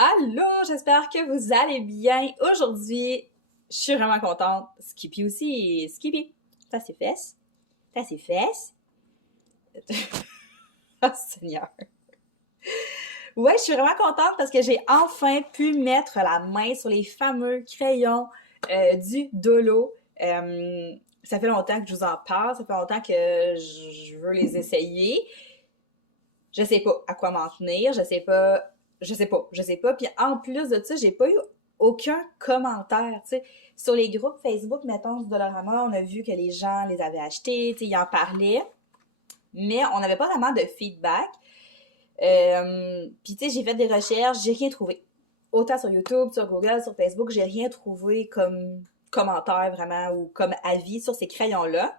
Allô, j'espère que vous allez bien. Aujourd'hui, je suis vraiment contente. Skippy aussi. Skippy, t'as ses fesses? T'as ses fesses? Oh Seigneur. Ouais, je suis vraiment contente parce que j'ai enfin pu mettre la main sur les fameux crayons du Dolo. Ça fait longtemps que je vous en parle, ça fait longtemps que je veux les essayer. Je sais pas à quoi m'en tenir, je sais pas. Puis en plus de ça, j'ai pas eu aucun commentaire, tu sais. Sur les groupes Facebook, mettons, du Dollarama, on a vu que les gens les avaient achetés, tu sais, ils en parlaient, mais on n'avait pas vraiment de feedback. Puis tu sais, j'ai fait des recherches, j'ai rien trouvé. Autant sur YouTube, sur Google, sur Facebook, j'ai rien trouvé comme commentaire vraiment ou comme avis sur ces crayons-là.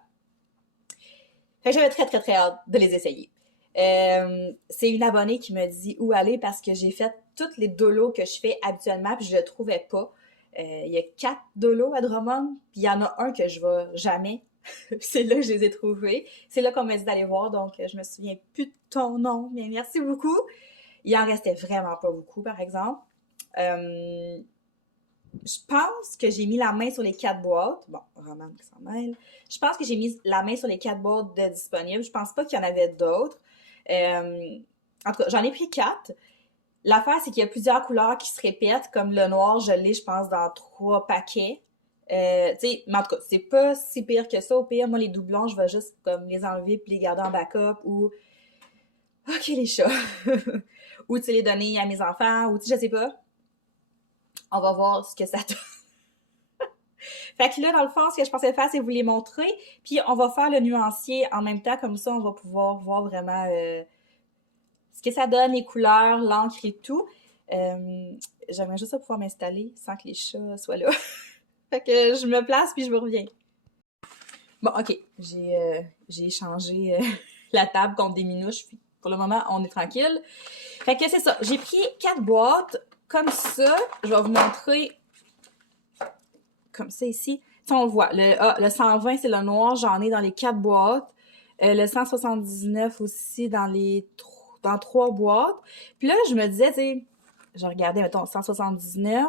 Fait que j'avais très hâte de les essayer. C'est une abonnée qui me dit où aller parce que j'ai fait toutes les dolos que je fais habituellement puis je le trouvais pas. Il y a 4 dolos à Drummond, puis il y en a un que je vais jamais. C'est là que je les ai trouvés. C'est là qu'on m'a dit d'aller voir, donc je me souviens plus de ton nom, mais merci beaucoup. Il en restait vraiment pas beaucoup, par exemple. Je pense que j'ai mis la main sur les 4 boîtes. Bon, Roman qui s'en mêle. Je pense que j'ai mis la main sur les 4 boîtes de disponibles. Je pense pas qu'il y en avait d'autres. En tout cas, j'en ai pris 4. L'affaire, c'est qu'il y a plusieurs couleurs qui se répètent, comme le noir, je l'ai, je pense, dans 3 paquets. Tu sais, mais en tout cas, c'est pas si pire que ça. Au pire, moi, les doublons, je vais juste comme les enlever puis les garder en backup ou... OK, les chats. Ou, tu sais, les donner à mes enfants ou, tu sais, je sais pas. On va voir ce que ça donne. Fait que là, dans le fond, ce que je pensais faire, c'est vous les montrer. Puis on va faire le nuancier en même temps. Comme ça, on va pouvoir voir vraiment ce que ça donne, les couleurs, l'encre et tout. J'aimerais juste pouvoir m'installer sans que les chats soient là. Fait que je me place puis je vous reviens. Bon, OK. J'ai échangé la table contre des minouches. Puis pour le moment, on est tranquille. Fait que c'est ça. J'ai pris 4 boîtes comme ça. Je vais vous montrer comme ça ici. Tu sais, on le voit. Le 120, c'est le noir. J'en ai dans les 4 boîtes. Le 179 aussi dans 3 boîtes. Puis là, je me disais, tu sais, je regardais, mettons, 179.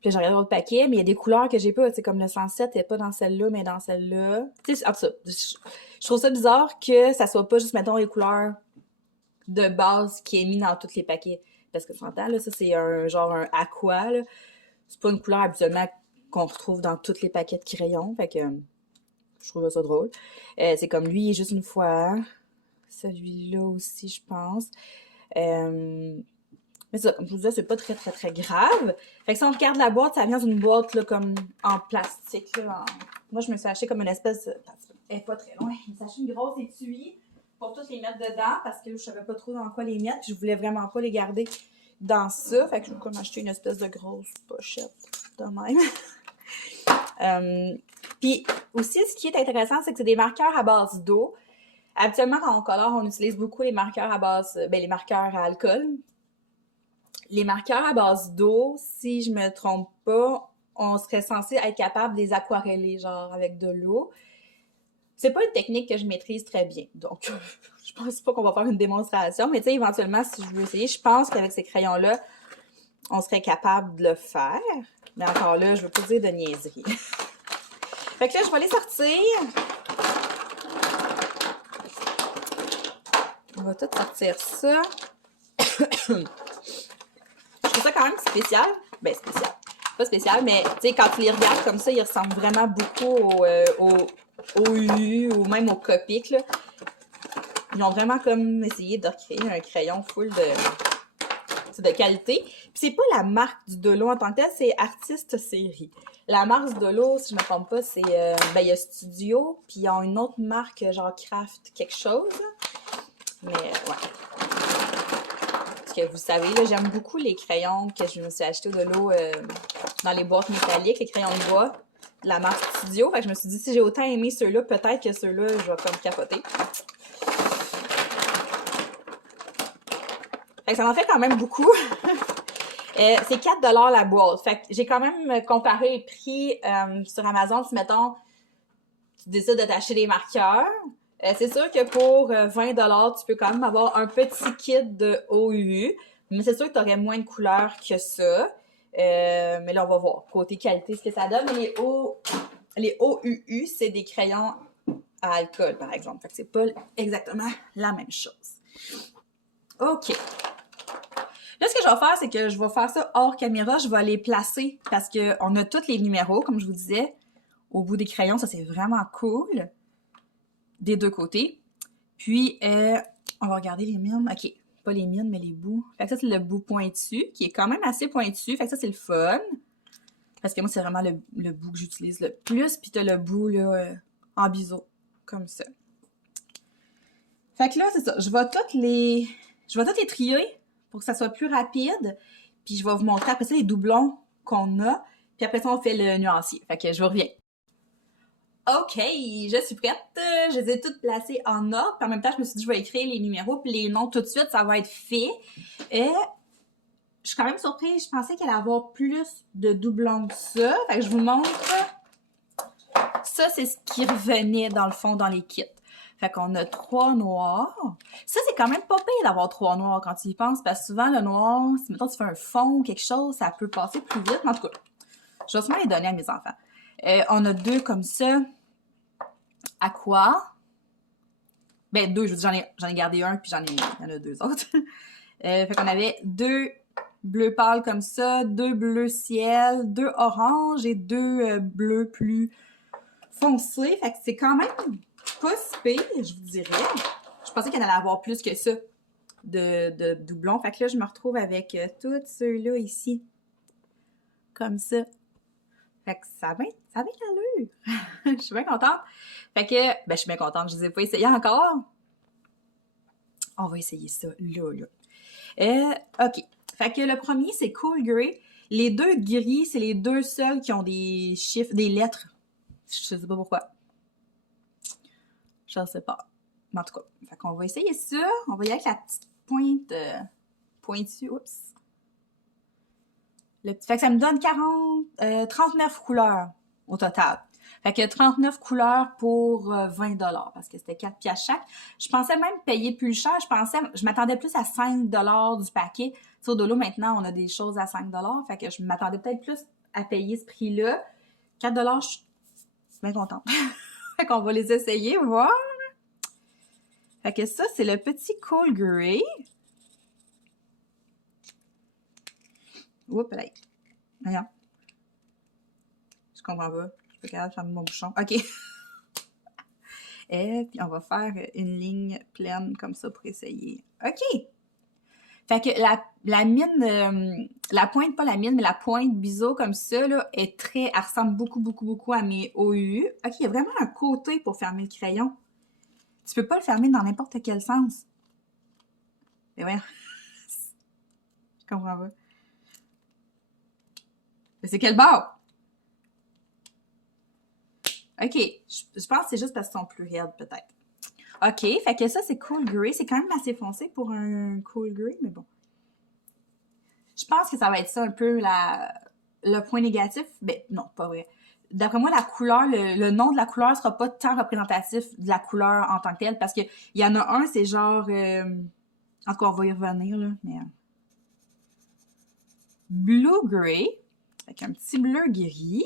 Puis là, je regardais l'autre paquet, mais il y a des couleurs que j'ai pas. Tu sais, comme le 107 n'est pas dans celle-là, mais dans celle-là. Tu sais, en tout cas, je trouve ça bizarre que ça soit pas juste, mettons, les couleurs de base qui est mis dans tous les paquets. Parce que tu entends, là, ça, c'est un genre un aqua, là. C'est pas une couleur habituellement qu'on retrouve dans tous les paquets de crayons. Fait que je trouve ça drôle. C'est comme lui, il est juste une fois. Celui-là aussi, je pense. Mais ça, comme je vous disais, c'est pas très grave. Fait que si on regarde la boîte, ça vient d'une boîte là, comme en plastique. Là, Moi, je me suis acheté comme une espèce... Elle est pas très loin. Je me suis acheté une grosse étui pour toutes les mettre dedans parce que je savais pas trop dans quoi les mettre. Je voulais vraiment pas les garder dans ça. Fait que je vais comme acheter une espèce de grosse pochette de même. Puis aussi, ce qui est intéressant, c'est que c'est des marqueurs à base d'eau. Habituellement, quand on colore, on utilise beaucoup les marqueurs à base... les marqueurs à alcool. Les marqueurs à base d'eau, si je me trompe pas, on serait censé être capable de les aquareller, genre avec de l'eau. C'est pas une technique que je maîtrise très bien, donc je pense pas qu'on va faire une démonstration, mais tu sais, éventuellement, si je veux essayer, je pense qu'avec ces crayons-là, on serait capable de le faire. Mais encore là, je veux pas dire de niaiserie. Fait que là, je vais les sortir. On va tout sortir ça. Je trouve ça quand même spécial. Ben, spécial. Pas spécial, mais tu sais, quand tu les regardes comme ça, ils ressemblent vraiment beaucoup au UU ou même au Copic, là. Ils ont vraiment comme essayé de recréer un crayon full de qualité. Puis c'est pas la marque du Dolo en tant que tel, c'est Artiste Série. La marque du Dolo, si je me trompe pas, c'est ben il y a Studio, puis ils ont une autre marque genre Craft quelque chose. Mais ouais. Parce que vous savez, là, j'aime beaucoup les crayons que je me suis acheté au Dolo dans les boîtes métalliques, les crayons de bois de la marque Studio. Fait que je me suis dit, si j'ai autant aimé ceux-là, peut-être que ceux-là, je vais comme capoter. Fait que ça m'en fait quand même beaucoup. C'est 4 $ la boîte. Fait que j'ai quand même comparé les prix sur Amazon. Si, mettons, tu décides de t'acheter des marqueurs, c'est sûr que pour 20 $, tu peux quand même avoir un petit kit de OUU. Mais c'est sûr que tu aurais moins de couleurs que ça. Mais là, on va voir. Côté qualité, ce que ça donne. Mais les OUU, c'est des crayons à alcool, par exemple. Fait que c'est pas exactement la même chose. OK. Là, ce que je vais faire, c'est que je vais faire ça hors caméra. Je vais les placer parce qu'on a tous les numéros, comme je vous disais, au bout des crayons. Ça, c'est vraiment cool. Des deux côtés. Puis, on va regarder les mines. OK. Pas les mines, mais les bouts. Fait que ça, c'est le bout pointu, qui est quand même assez pointu. Fait que ça, c'est le fun. Parce que moi, c'est vraiment le bout que j'utilise le plus. Puis t'as le bout, là, en biseau. Comme ça. Fait que là, c'est ça. Je vais toutes les trier pour que ça soit plus rapide. Puis je vais vous montrer après ça les doublons qu'on a. Puis après ça, on fait le nuancier. Fait que je reviens. OK, je suis prête. Je les ai toutes placées en ordre. Puis en même temps, je me suis dit, je vais écrire les numéros puis les noms tout de suite. Ça va être fait. Et je suis quand même surprise. Je pensais qu'elle allait avoir plus de doublons que ça. Fait que je vous montre. Ça, c'est ce qui revenait dans le fond dans les kits. Fait qu'on a 3 noirs. Ça, c'est quand même pas pire d'avoir 3 noirs quand tu y penses, parce que souvent, le noir, si mettons tu fais un fond ou quelque chose, ça peut passer plus vite. Mais en tout cas, je vais sûrement les donner à mes enfants. On a 2 comme ça. Aqua. Ben, 2, je veux dire, j'en ai gardé un, puis il y en a 2 autres. Fait qu'on avait 2 bleus pâles comme ça, 2 bleus ciel, 2 oranges et 2 bleus plus foncés. Fait que c'est quand même pas si pire, je vous dirais. Je pensais qu'il y en allait avoir plus que ça de doublons. Fait que là, je me retrouve avec tous ceux-là ici. Comme ça. Fait que ça va l'allure. Je suis bien contente. Fait que, ben, je suis bien contente. Je ne les ai pas essayés encore. On va essayer ça là. OK. Fait que le premier, c'est Cool Grey. Les 2 gris, c'est les 2 seuls qui ont des chiffres, des lettres. Je sais pas pourquoi. Je ne sais pas. Mais en tout cas, fait qu'on va essayer ça. On va y aller avec la petite pointe pointue. Oups. Fait que ça me donne 39 couleurs au total. Fait que 39 couleurs pour 20 $ parce que c'était 4 piastres chaque. Je pensais même payer plus cher. Je m'attendais plus à 5 $ du paquet. Sur Dolo, maintenant, on a des choses à 5 $. Fait que je m'attendais peut-être plus à payer ce prix-là. 4 $, je suis bien contente. Fait qu'on va les essayer, voir. Fait que ça, c'est le petit Cool Grey. Oups, là. Voyons. Je comprends pas. Je suis pas capable de fermer mon bouchon. OK. Et puis, on va faire une ligne pleine comme ça pour essayer. OK. Fait que la mine, la pointe, pas la mine, mais la pointe biseau comme ça, là, elle ressemble beaucoup à mes OU. OK, il y a vraiment un côté pour fermer le crayon. Tu peux pas le fermer dans n'importe quel sens. Mais voyons. Je comprends pas. Mais c'est quel bord? OK. Je pense que c'est juste parce qu'ils sont plus raides, peut-être. OK. Fait que ça, c'est Cool Grey. C'est quand même assez foncé pour un Cool Grey, mais bon. Je pense que ça va être ça un peu le point négatif. Ben, non, pas vrai. D'après moi, la couleur, le nom de la couleur sera pas tant représentatif de la couleur en tant que telle, parce que il y en a un, c'est genre... en tout cas, on va y revenir, là, mais... Blue Grey, avec un petit bleu gris.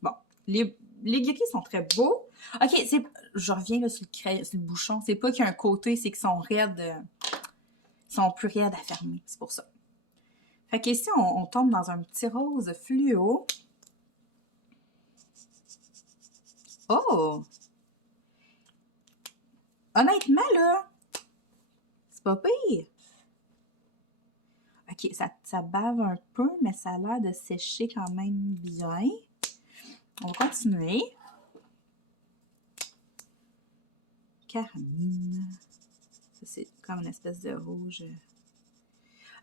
Bon, les gris sont très beaux. OK, je reviens là, sur le bouchon. C'est pas qu'il y a un côté, c'est qu'ils sont raides... Ils sont plus raides à fermer, c'est pour ça. Fait qu'ici, on tombe dans un petit rose fluo. Oh! Honnêtement, là, c'est pas pire. OK, ça bave un peu, mais ça a l'air de sécher quand même bien. On va continuer. Carmine. Ça, c'est comme une espèce de rouge.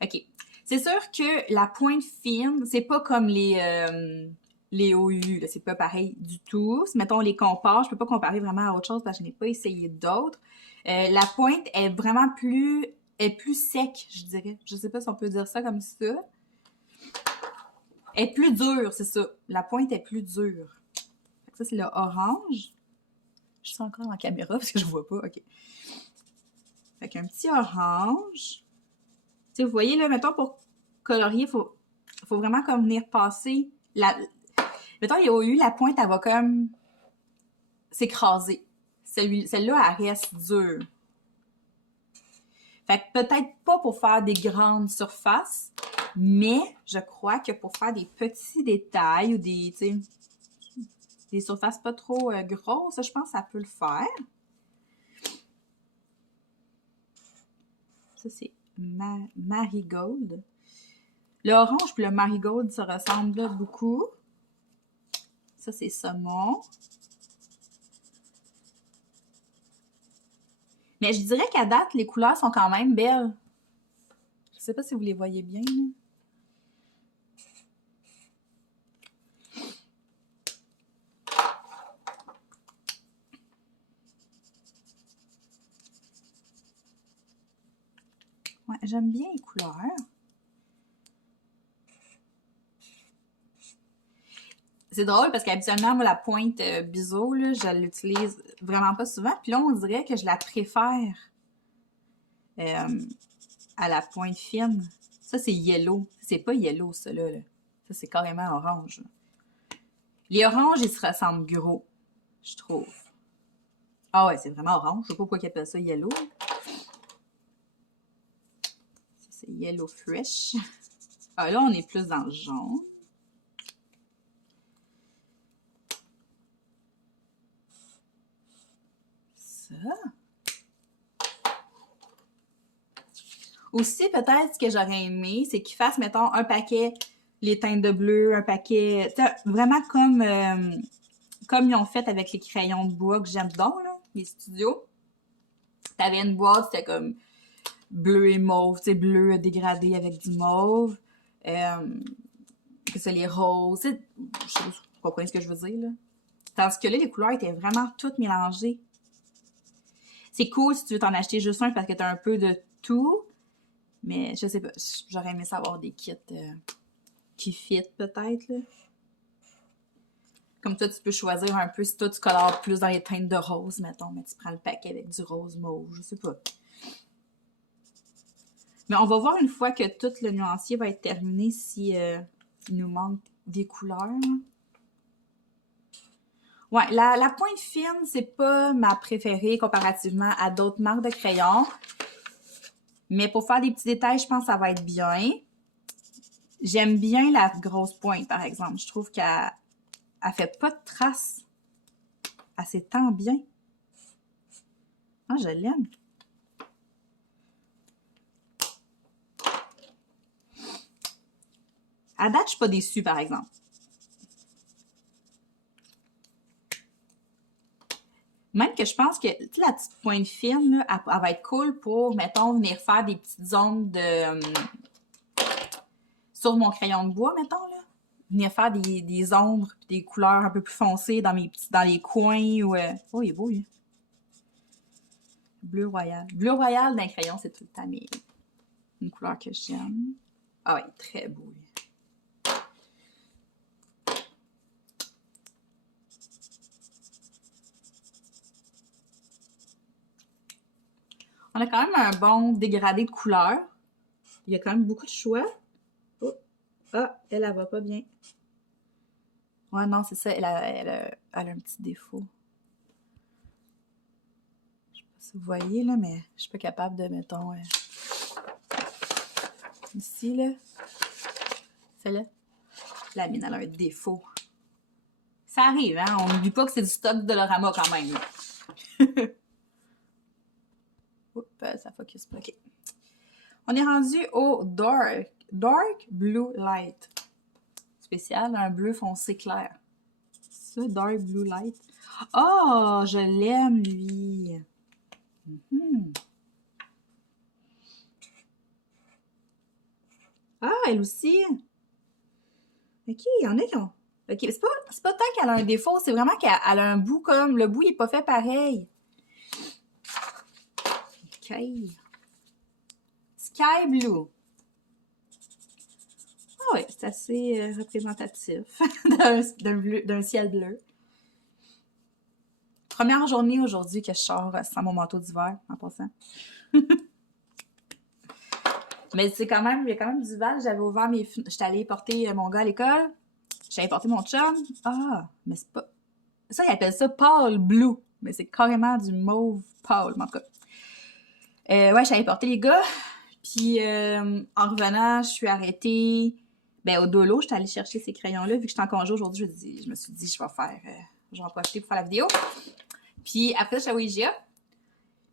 OK. C'est sûr que la pointe fine, c'est pas comme les OU, c'est pas pareil du tout. Si, mettons, on les compare, je peux pas comparer vraiment à autre chose parce que je n'ai pas essayé d'autres. La pointe est vraiment plus sec, je dirais. Je sais pas si on peut dire ça comme ça. Elle est plus dure, c'est ça. La pointe est plus dure. Ça, c'est le orange. Je suis encore en caméra parce que je vois pas. OK. Avec un petit orange. Tu sais, vous voyez, là, mettons, pour colorier, faut vraiment comme venir passer la... Mettons, il y a eu la pointe, elle va comme s'écraser. Celle-là, elle reste dure. Fait que peut-être pas pour faire des grandes surfaces, mais je crois que pour faire des petits détails ou des, tu sais, des surfaces pas trop grosses, je pense que ça peut le faire. Ça, c'est Marigold. Le orange puis le Marigold se ressemblent beaucoup. Ça, c'est saumon. Mais je dirais qu'à date, les couleurs sont quand même belles. Je sais pas si vous les voyez bien, là. Ouais, j'aime bien les couleurs. C'est drôle parce qu'habituellement, moi, la pointe biseau, là, je l'utilise vraiment pas souvent. Puis là, on dirait que je la préfère à la pointe fine. Ça, c'est yellow. C'est pas yellow, ça, là. Ça, c'est carrément orange. Là. Les oranges, ils se ressemblent gros, je trouve. Ah ouais, c'est vraiment orange. Je sais pas pourquoi ils appellent ça yellow. Ça, c'est yellow fresh. Ah, là, on est plus dans le jaune. Ça. Aussi, peut-être, ce que j'aurais aimé, c'est qu'ils fassent, mettons, un paquet les teintes de bleu, un paquet... Vraiment comme ils ont fait avec les crayons de bois que j'aime donc, là, les studios. T'avais une boîte, c'était comme bleu et mauve, tu sais, bleu dégradé avec du mauve. Que c'est les roses, tu sais, vous comprenez ce que je veux dire, là. Tandis que là, les couleurs étaient vraiment toutes mélangées. C'est cool si tu veux t'en acheter juste un parce que t'as un peu de tout. Mais je sais pas, j'aurais aimé savoir des kits qui fit peut-être, là. Comme toi, tu peux choisir un peu si toi tu colores plus dans les teintes de rose, mettons, mais tu prends le paquet avec du rose mauve, je sais pas. Mais on va voir une fois que tout le nuancier va être terminé si il nous manque des couleurs. Ouais, la pointe fine, c'est pas ma préférée comparativement à d'autres marques de crayons. Mais pour faire des petits détails, je pense que ça va être bien. J'aime bien la grosse pointe, par exemple. Je trouve qu'elle fait pas de traces. Elle s'étend bien. Ah, je l'aime. À date, je suis pas déçue, par exemple. Même que je pense que, tu sais, la petite pointe fine, là, elle va être cool pour, mettons, venir faire des petites zones de... sur mon crayon de bois, mettons, là. Venir faire des ombres et des couleurs un peu plus foncées dans les coins. Ou, oh, il est beau, lui. Bleu royal. Bleu royal d'un crayon, c'est tout le temps une couleur que j'aime. Ah oui, très beau, lui. On a quand même un bon dégradé de couleurs. Il y a quand même beaucoup de choix. Oh. Ah, elle va pas bien. Ouais, non, c'est ça. Elle a un petit défaut. Je sais pas si vous voyez, là, mais je suis pas capable de, mettons... ici, là. Celle-là. La mine, elle a un défaut. Ça arrive, hein? On n'oublie pas que c'est du stock de Dollarama quand même, là. Oups, ça focus pas. OK. On est rendu au Dark Blue Light. Spécial, un bleu foncé clair. Ça, Dark Blue Light. Oh, je l'aime, lui. Ah, elle aussi. OK, il y en a qui ont... OK, c'est pas tant qu'elle a un défaut, c'est vraiment qu'elle a un bout comme... Le bout, il n'est pas fait pareil. OK. Sky Blue. Ah oui, c'est assez représentatif d'un ciel bleu. Première journée aujourd'hui que je sors sans mon manteau d'hiver, en passant. Mais c'est quand même, il y a quand même du val. J'avais ouvert mes fenêtres. J'étais allée porter mon gars à l'école. J'avais porté mon chum. Ah, mais c'est pas... Ça, ils appellent ça pâle blue. Mais c'est carrément du mauve pâle, en tout cas. Ouais, j'avais porté les gars. Puis, en revenant, je suis arrêtée. Ben, au dolo, j'étais allée chercher ces crayons-là. Vu que j'étais en congé aujourd'hui, je me suis dit, je vais en profiter pour faire la vidéo. Puis, après, j'étais au IGA.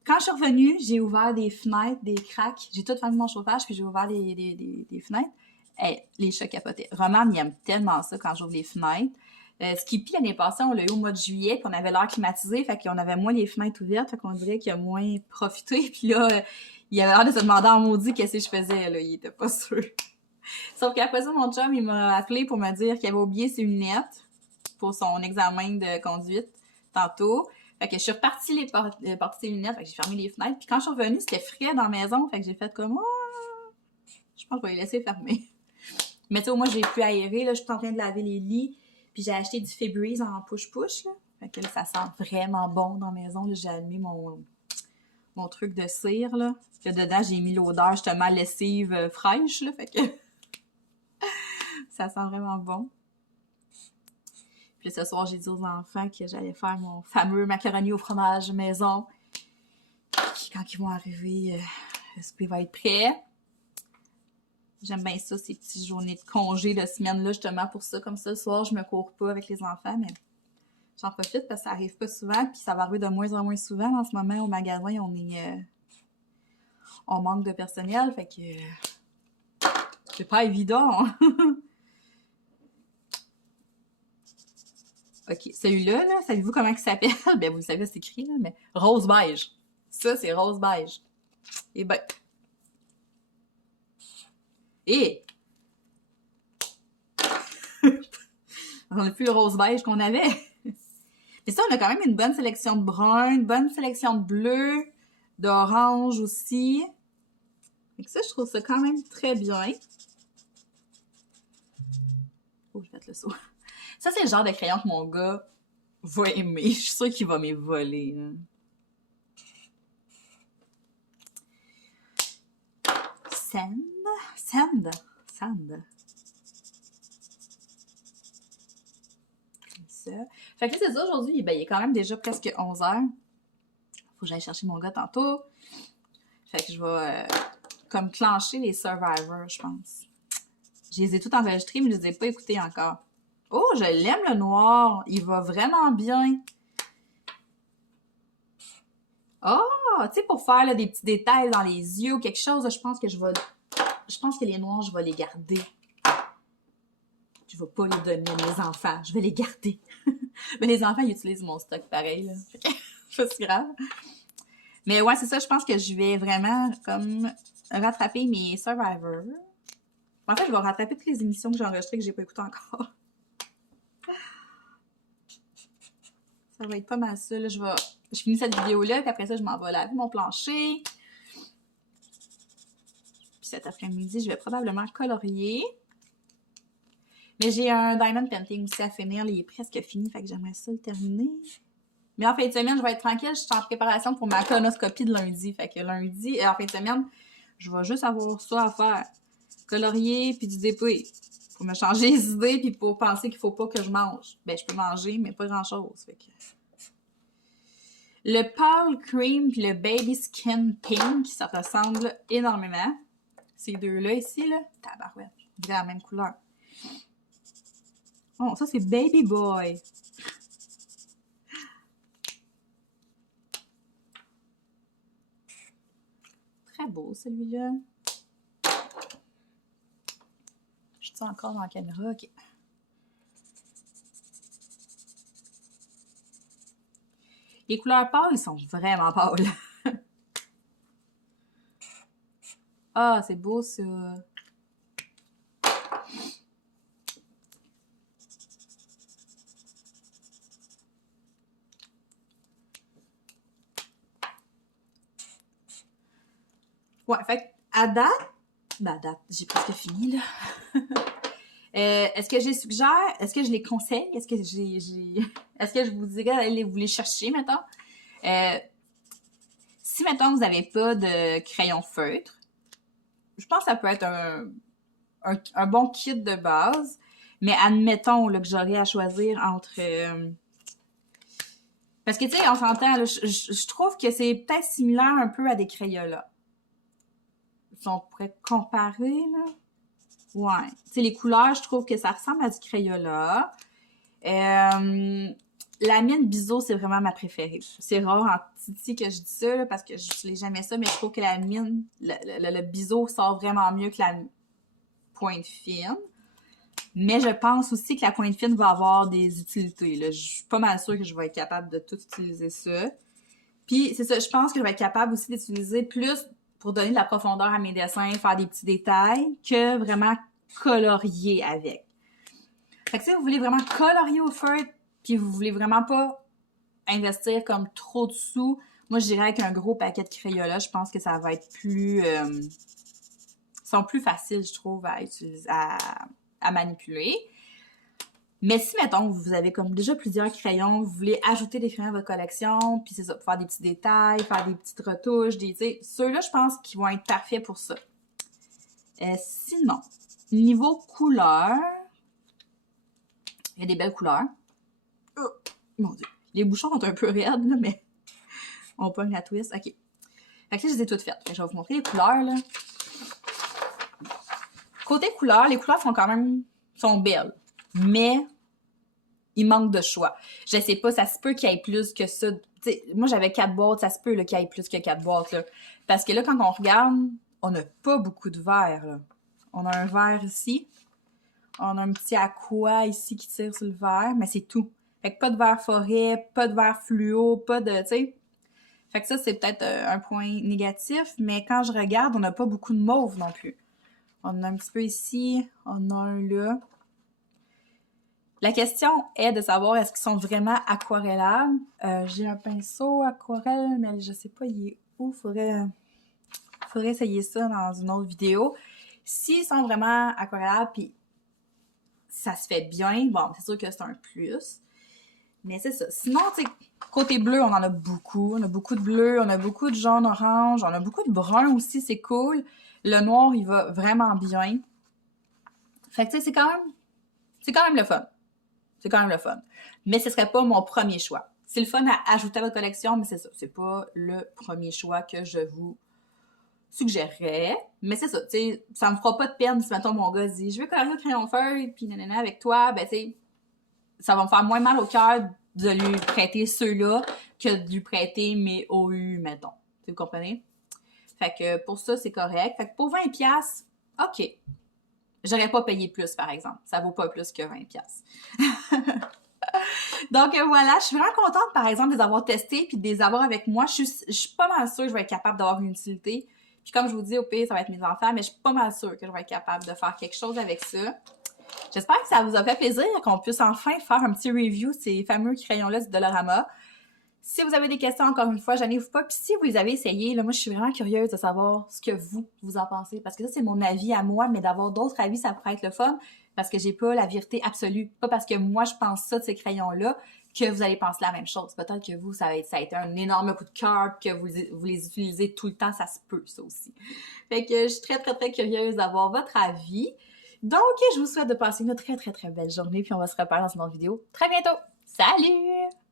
Quand je suis revenue, j'ai ouvert des fenêtres, des cracks. J'ai tout fermé mon chauffage, puis j'ai ouvert des fenêtres. Hey, les chats capotaient. Roman, il aime tellement ça quand j'ouvre les fenêtres. Skippy, l'année passée, on l'a eu au mois de juillet, puis on avait l'air climatisé, fait qu'on avait moins les fenêtres ouvertes, fait qu'on dirait qu'il a moins profité. Puis là, il avait l'air de se demander en maudit qu'est-ce que je faisais, là. Il était pas sûr. Sauf qu'après ça, mon chum, il m'a appelé pour me dire qu'il avait oublié ses lunettes pour son examen de conduite tantôt. Fait que je suis repartie porter ses lunettes, fait que j'ai fermé les fenêtres. Puis quand je suis revenue, c'était frais dans la maison, fait que j'ai fait comme oh! Je pense que je vais les laisser fermer. Mais tu sais, moi, j'ai pu aérer, là, je suis en train de laver les lits. Puis j'ai acheté du Febreze en push-push, là. Fait que là, ça sent vraiment bon dans la maison. Là, j'ai allumé mon truc de cire, là. Puis là, dedans, j'ai mis l'odeur, justement, lessive fraîche, là. Fait que ça sent vraiment bon. Puis ce soir, j'ai dit aux enfants que j'allais faire mon fameux macaroni au fromage maison. Puis quand ils vont arriver, le souper va être prêt. J'aime bien ça, ces petites journées de congé de semaine-là, justement pour ça. Comme ça, le soir, je me cours pas avec les enfants, mais j'en profite parce que ça arrive pas souvent, puis ça va arriver de moins en moins souvent. En ce moment, au magasin, on manque de personnel, fait que c'est pas évident. OK, celui-là, là, savez-vous comment il s'appelle? Ben, vous le savez, c'est écrit, là, mais rose beige. Ça, c'est rose beige. Et ben... Et... on n'a plus le rose beige qu'on avait. Mais ça, on a quand même une bonne sélection de brun, une bonne sélection de bleu, d'orange aussi. Fait que ça, je trouve ça quand même très bien. Oh, j'ai fait le saut. Ça, c'est le genre de crayon que mon gars va aimer. Je suis sûre qu'il va me voler. Là. Sand. Comme ça. Fait que là, c'est ça, aujourd'hui, ben, il est quand même déjà presque 11h. Faut que j'aille chercher mon gars tantôt. Fait que je vais comme clencher les Survivors, je pense. Je les ai tous enregistrés, mais je les ai pas écoutés encore. Oh, je l'aime le noir. Il va vraiment bien. Oh, tu sais, pour faire là, des petits détails dans les yeux ou quelque chose, je pense que les noirs, je vais les garder. Je vais pas les donner à mes enfants. Je vais les garder. Mais les enfants, ils utilisent mon stock pareil, là. C'est pas si grave. Mais ouais, c'est ça, je pense que je vais vraiment comme rattraper mes Survivors. En fait, je vais rattraper toutes les émissions que j'ai enregistrées que j'ai pas écoutées encore. Ça va être pas mal ça. Là. Je finis cette vidéo-là, puis après ça, je m'en vais laver mon plancher. Puis cet après-midi, je vais probablement colorier. Mais j'ai un Diamond Painting aussi à finir. Il est presque fini, fait que j'aimerais ça le terminer. Mais en fin de semaine, je vais être tranquille. Je suis en préparation pour ma colonoscopie de lundi. Fait que lundi, en fin de semaine, je vais juste avoir ça à faire. Colorier, puis du DP. Pour me changer les idées, puis pour penser qu'il faut pas que je mange. Ben, je peux manger, mais pas grand-chose. Fait que... Le Pale Cream puis le Baby Skin Pink, ça ressemble énormément. Ces deux-là ici, là, tabarouette. On dirait la même couleur. Oh, ça, c'est Baby Boy. Très beau, celui-là. Je suis encore dans la caméra. OK. Les couleurs pâles, ils sont vraiment pâles. Ah, c'est beau, ça. Ouais, fait à date, j'ai presque fini, là. Est-ce que est-ce que je les conseille? Est-ce que est-ce que je vous dirais d'aller vous les chercher, mettons? Si, mettons, vous n'avez pas de crayon feutre, je pense que ça peut être un bon kit de base, mais admettons là, que j'aurais à choisir entre... Parce que, tu sais, on s'entend, là, je trouve que c'est peut-être similaire un peu à des Crayolas. Si on pourrait comparer, là. Ouais. Tu sais, les couleurs, je trouve que ça ressemble à du Crayola. La mienne Biseau, c'est vraiment ma préférée. C'est rare en Titi que je dis ça, là, parce que je n'utilise jamais ça, mais je trouve que la mine, le Biseau sort vraiment mieux que la pointe fine. Mais je pense aussi que la pointe fine va avoir des utilités. Là. Je suis pas mal sûre que je vais être capable de tout utiliser ça. Puis, c'est ça, je pense que je vais être capable aussi d'utiliser plus pour donner de la profondeur à mes dessins, faire des petits détails, que vraiment colorier avec. Fait que si vous voulez vraiment colorier au feutre, puis vous voulez vraiment pas investir comme trop de sous, moi je dirais avec un gros paquet de Crayola, je pense que ça va être plus... sont plus faciles, je trouve, à utiliser, à manipuler. Mais si, mettons, vous avez comme déjà plusieurs crayons, vous voulez ajouter des crayons à votre collection, puis c'est ça, faire des petits détails, faire des petites retouches, ceux-là, je pense qu'ils vont être parfaits pour ça. Sinon, niveau couleur, il y a des belles couleurs. Oh, mon Dieu. Les bouchons sont un peu raides, là, mais on pogne la twist. OK. Fait que là, je les ai toutes faites. Fait que je vais vous montrer les couleurs, là. Côté couleurs, les couleurs sont belles. Mais il manque de choix. Je sais pas, ça se peut qu'il y ait plus que ça. T'sais, moi, j'avais 4 boîtes, ça se peut qu'il y ait plus que 4 boîtes. Là. Parce que là, quand on regarde, on n'a pas beaucoup de verre. Là. On a un verre ici. On a un petit aqua ici qui tire sur le verre, mais c'est tout. Fait que pas de verre forêt, pas de verre fluo, pas de, tu sais. Fait que ça, c'est peut-être un point négatif, mais quand je regarde, on n'a pas beaucoup de mauve non plus. On a un petit peu ici, on a un là. La question est de savoir est-ce qu'ils sont vraiment aquarellables. J'ai un pinceau aquarelle, mais je sais pas il est où. Faudrait essayer ça dans une autre vidéo. S'ils sont vraiment aquarellables, puis ça se fait bien, bon, c'est sûr que c'est un plus. Mais c'est ça. Sinon, tu sais, côté bleu, on en a beaucoup. On a beaucoup de bleu, on a beaucoup de jaune orange, on a beaucoup de brun aussi, c'est cool. Le noir, il va vraiment bien. Fait que tu sais, c'est quand même le fun. C'est quand même le fun. Mais ce serait pas mon premier choix. C'est le fun à ajouter à votre collection, mais c'est ça. C'est pas le premier choix que je vous suggérerais. Mais c'est ça, tu sais, ça me fera pas de peine si, mettons, mon gars dit « Je veux colorier au crayon feuille, puis nanana avec toi », ben tu sais, ça va me faire moins mal au cœur de lui prêter ceux-là que de lui prêter mes OU, mettons. Vous comprenez? Fait que pour ça, c'est correct. Fait que pour 20$, OK. J'aurais pas payé plus, par exemple. Ça vaut pas plus que 20$. Donc voilà, je suis vraiment contente, par exemple, de les avoir testés puis de les avoir avec moi. Je suis pas mal sûre que je vais être capable d'avoir une utilité. Puis comme je vous dis, au pire, ça va être mes enfants, mais je suis pas mal sûre que je vais être capable de faire quelque chose avec ça. J'espère que ça vous a fait plaisir, qu'on puisse enfin faire un petit review de ces fameux crayons-là du Dollarama. Si vous avez des questions, encore une fois, gênez-vous pas. Puis si vous les avez essayés, là, moi, je suis vraiment curieuse de savoir ce que vous en pensez. Parce que ça, c'est mon avis à moi, mais d'avoir d'autres avis, ça pourrait être le fun. Parce que j'ai pas la vérité absolue. Pas parce que moi, je pense ça de ces crayons-là que vous allez penser la même chose. Peut-être que vous, ça a été un énorme coup de cœur, que vous les utilisez tout le temps, ça se peut, ça aussi. Fait que je suis très, très, très curieuse d'avoir votre avis. Donc, je vous souhaite de passer une très, très, très belle journée. Puis on va se reparler dans une autre vidéo très bientôt. Salut!